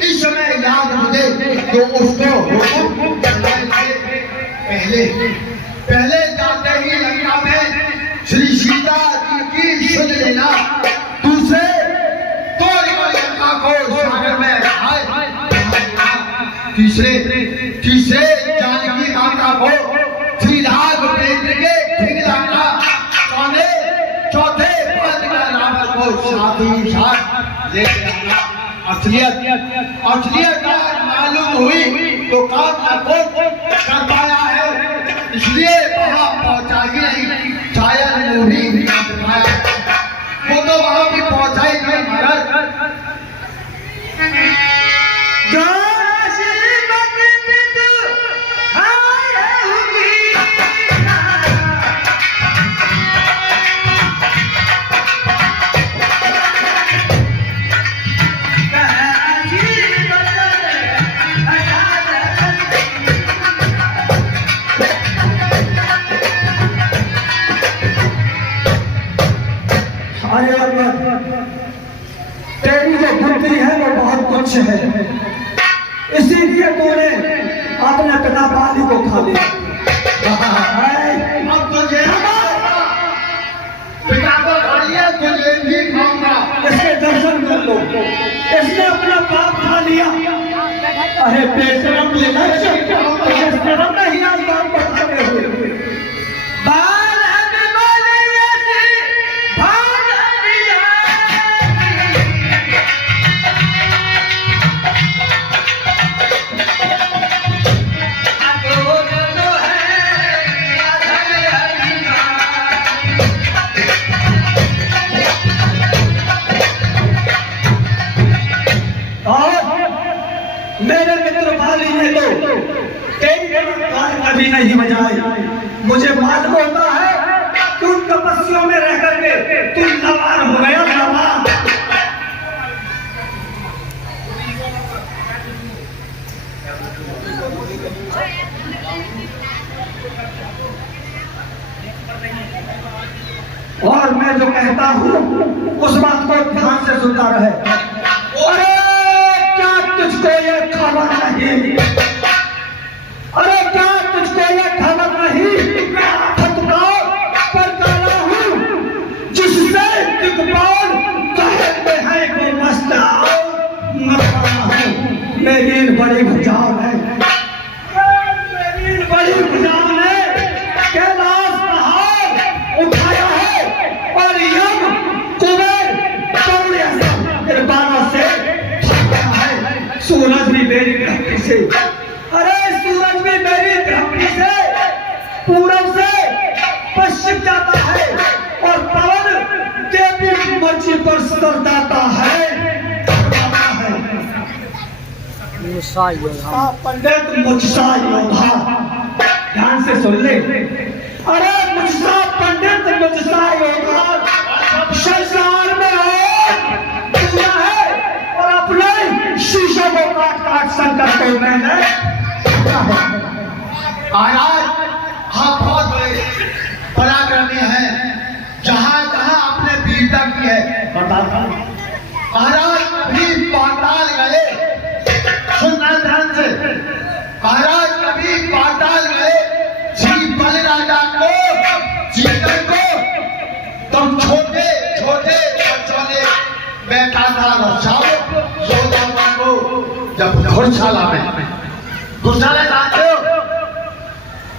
इस समय याद मुझे तो उसको हुक्म पहले पहले जाते ही लंका में श्री सीता जी की सुन लेना, दूसरे तो लंका को सागर में आए, तीसरे जानकी माता को श्री राघवेंद्र के ठीक लंका, चौथे पद का रावण को साथ ही साथ ले जाना। असलियत मालूम हुई तो काम न कर पाया है, इसलिए वहां पहुंचा ही नहीं, शायद नहीं पाया, वो तो वहां भी पहुंचा ही नहीं महाराज। तेरी जो बुद्धि है वो बहुत कुछ है, इसीलिए तूने अपने पिता बाली को खा लिया। अब तुझे पिता को खा लिया, तुझे भी खाऊंगा। इसके दर्शन कर लो, इसने अपना पाप खा लिया। अरे बेशरम लेना शर्म नहीं आज काम पर खड़े हुए। मेरे मित्र बाली ने तो कभी नहीं बजाए। मुझे मालूम होता है कि उन तपस्वियों में रह करके तू लवार हो गया, लवार। और मैं जो कहता हूँ उस बात को ध्यान से सुनता रहे। अरे क्या तुझको ये खबर नहीं? अरे क्या तुझको ये खबर नहीं? मैं खतराओं पर डाला हूँ, जिससे दिग्पाल कहते हैं कि मस्ताओ मेरी बड़ी भुजाओं है, मेरी बड़ी भुजाओं ने कैलाश पहाड़ उठाया है और यम कुबेर कृपाणों से सूरज भी मेरी दृष्टि से, अरे सूरज भी मेरी दृष्टि से पूरब से पश्चिम जाता है और पवन देवी मर्जी पर सदर जाता है। पंडित मुझसा योद्धा, ध्यान से सुन ले। अरे मुझसा पंडित, मुझसा योद्धा संसार में है और अपने शीशे को काट काट संकट को मैंने महाराज आप बहुत बड़े पराक्रमी हैं, जहां जहां आपने वीरता की है बताता। महाराज कभी पाताल गए, सुनना ध्यान से, महाराज कभी पाताल गए श्री बलराजा को जीतने को, तुम छोटे छोटे बच्चों ने बैठा था रसाओ योद्धाओं को, जब घोड़शाला में घोड़शाला जाते हो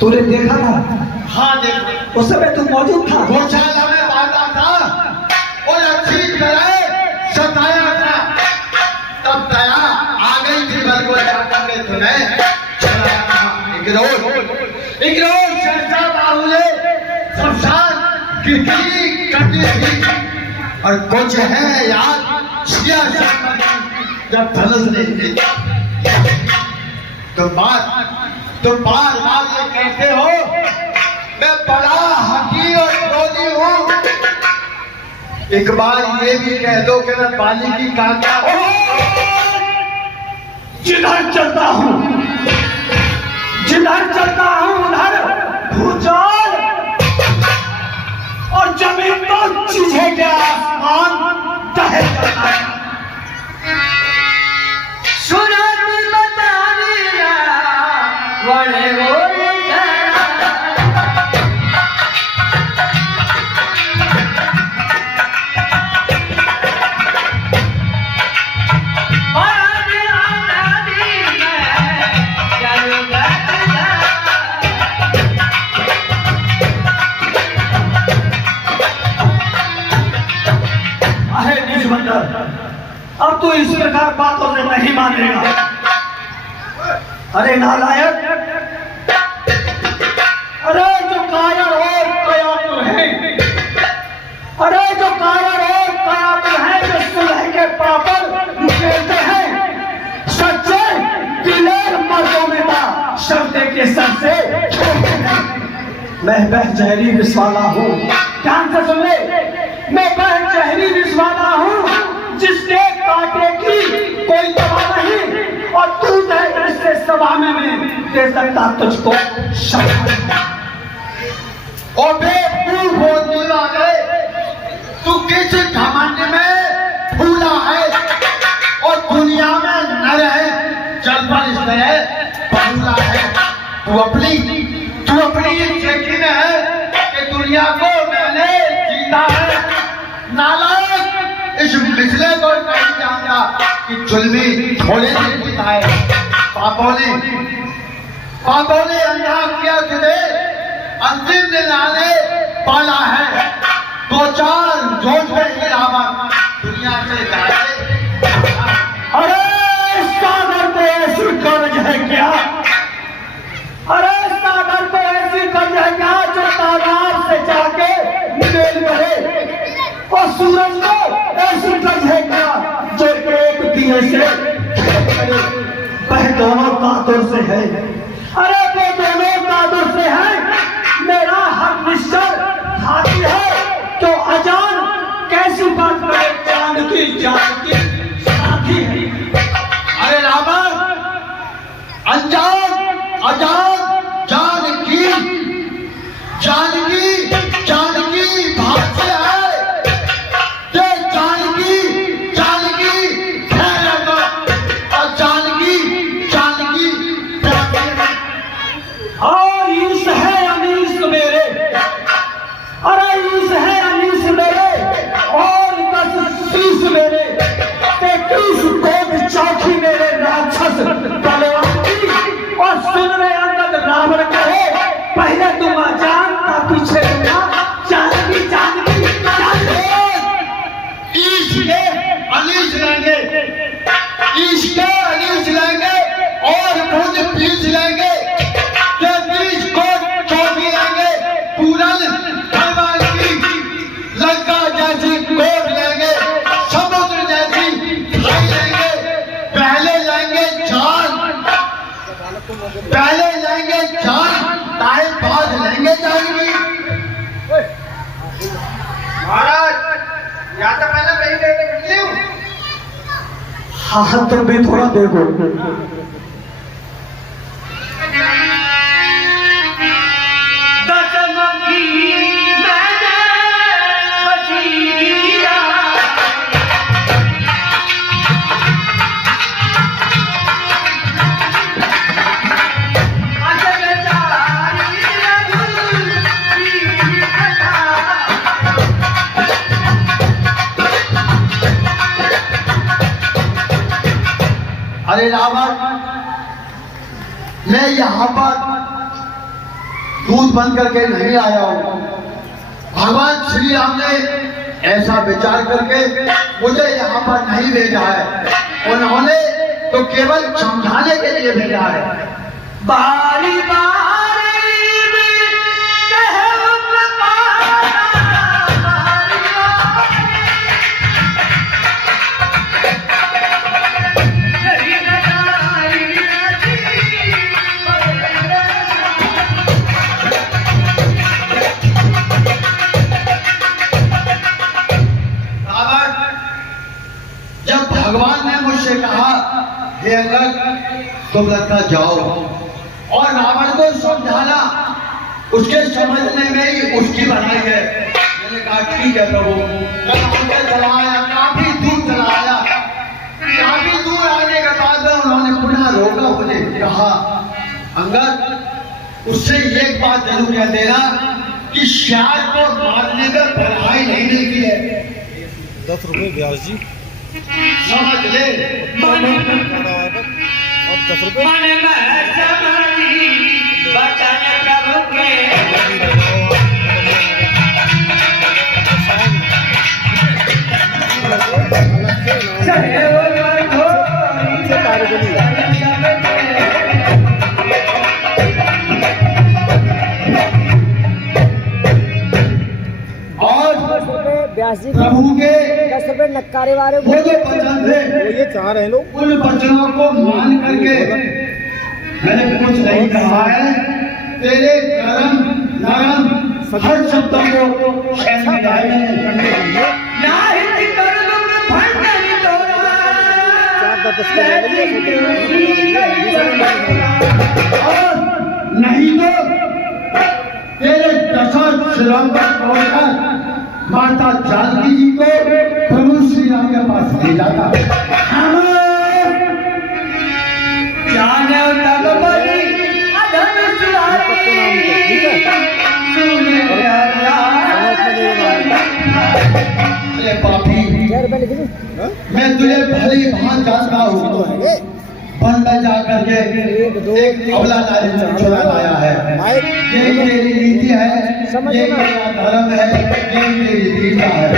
तूने देखा था? हाँ देखा, उस समय तू मौजूद था। घोड़शाला में बांधा था और अच्छी तरह सताया था, तब दया आ गई थी बल को जाकर के तुम्हें चलाया था। एक रोज सहसा बाहु ने शमशान की कटी थी और कुछ है याद सिया जब धनुष ने तुम बार बार ये कहते हो मैं बड़ा हकी और क्रोधी हूँ, एक बार ये भी कह दो कि मैं बाली की काका हूँ। जिधर चलता हूँ उधर भूचाल और जमीन तो चीजे के आसमान दहल जाता है। बड़े बोले अब तू इस प्रकार बातों से नहीं मानेगा। अरे नालायक, अरे जो कायर और कयातुर है, अरे जो कायर और कयातुर है, जो सुलह के पापड़ खेलते हैं, सच्चे दिलेर मर्दों में था शब्द के सर से छोड़ते हैं। मैं बेहजहरी विश्वाला हूँ, ध्यान से सुन ले, मैं बेहजहरी विश्वाला हूँ जिसके कांटे की कोई दवा नहीं, और तू इससे सभा में दे सकता तुझको शब्द। और बेवकूफ होने वाले, तू किस घमंड में फूला है और दुनिया में न रहे जल पर इस तरह फूला है। तू अपनी यकीन है कि दुनिया को मैंने जीता है। नालायक, इस पिछले को नहीं जानता कि जुल्मी थोड़े दिन बिताए। पापों ने अन्याय किया तुझे, अंतिम दिन आने पाला है। 2-4 जोश में ही रावण दुनिया से जाए। अरे सागर को ऐसी कर्ज है क्या? अरे सागर को ऐसी कर्ज है क्या जो तालाब से जाके मेल करे? और सूरज को ऐसी कर्ज है क्या जो एक दिए से वह दोनों कातुर से है? अरे वो दोनों कातुर से है। मेरा हक निश्चर हाथी है तो अजान कैसी बात करे, चांद की साथी है। अरे रावण, अजान जानकी भाग से है। और ईश है अनीस मेरे, अरे ईश है अनीस मेरे, और 10 शीश मेरे, 33 कोट चौकी मेरे राक्षस बलवान की। और सुन रहे अंगद रावण कहे, पहले तुम अजान था, पीछे जानकी। ईश के अनीस लेंगे और मुझ पीछ लेंगे। 33 कोट चौकी लेंगे, पूरन भगवान की लंका जैसी कोट लेंगे, समुद्र जैसी खाई लेंगे। पहले लेंगे जान, ताए बाद लेंगे जानकी। महाराज, या तो मैंने कहीं बिजली हूँ। हाँ, तुम भी थोड़ा देखो। अरे रावण, मैं यहाँ पर दूध बंद करके नहीं आया हूँ। भगवान श्री राम ने ऐसा विचार करके मुझे यहाँ पर नहीं भेजा है। उन्होंने तो केवल समझाने के लिए भेजा है। बारी बारी भगवान ने मुझसे कहा, हे अंगद, तुम लंका जाओ और रावण को समझाना, उसके समझने में ही उसकी बनाई है। मैंने कहा ठीक है प्रभु। मैं चलाया, काफी दूर चलाया। काफी दूर आने के बाद उन्होंने पुनः रोका, मुझे कहा अंगद उससे एक बात जरूर कह देना कि श्याल को मारने में भलाई नहीं मिलती है। 10 रुपए व्यास जी समझ ले। और 10 रुपए व्यास जी प्रभु के 10 रुपए नक्कारे वाले वो जो वचन थे वो ये चाह रहे हैं लोग। उन वचनों को मान करके मैंने कुछ नहीं कहा है। तेरे कर्म नरम हर शब्दों को शहर में लाए हैं। और नहीं तो तेरे दशरथ श्रीराम पर पहुंचकर माता जानकी जी को प्रभु श्री राम के पास ले जाता। पापी मैं तुझे भली भांति जानता हूँ। वन में जाकर के एक अबला नारी चुरा लाया है। ये मेरी नीति है, ये मेरा धर्म है, ये मेरी दीक्षा है।